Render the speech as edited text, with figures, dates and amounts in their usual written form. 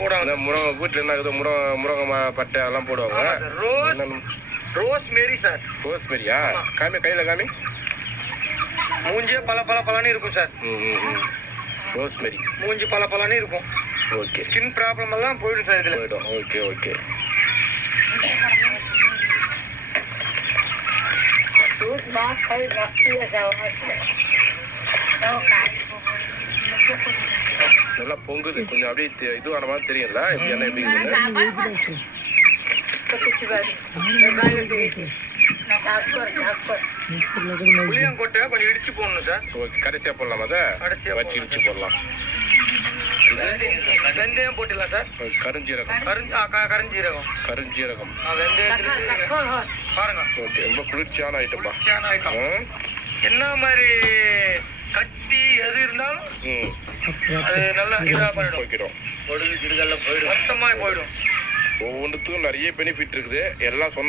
போடுவாங்க. முருங்கை வீட்டில் என்ன இருக்குது? முருங்கை பட்டை அதெல்லாம் போடுவாங்க. Rosemary sir. ரோஸ்மேரியா? காமி, கையில் காமி. மூஞ்சியே பலன்னு இருக்கும் சார். ரோஸ்மேரி மூஞ்சி பலன்னு இருக்கும். ஓகே. ஸ்கின் ப்ராப்ளம் எல்லாம் போயிடும் சார் இதில். போயிடும். Okay okay. நல்லா பொங்குது. கொஞ்சம் அப்படியே இதுவான மாதிரி தெரியல. இப்படி என்ன எப்படி புளியங்கொட்டை கொஞ்சம் இடிச்சு போடணும் சார். ஓகே. கடைசியாக போடலாம். அதை வச்சு இடிச்சு போடலாம். வெந்தயம் போட்டுக்கலாம் சார். கருஞ்சீரகம். கருஞ்சீரகம் பாருங்க. ஓகே. ரொம்ப குளிர்ச்சியான ஐட்டம்பா. என்ன மாதிரி கட்டி எது இருந்தாலும் அது நல்லா இதாக பண்ணிடும். போய்க்கிறோம். மொத்தமாக போயிடும். ஒவ்வொன்றுத்துக்கும் நிறைய பெனிஃபிட் இருக்குது. எல்லாம் சொன்ன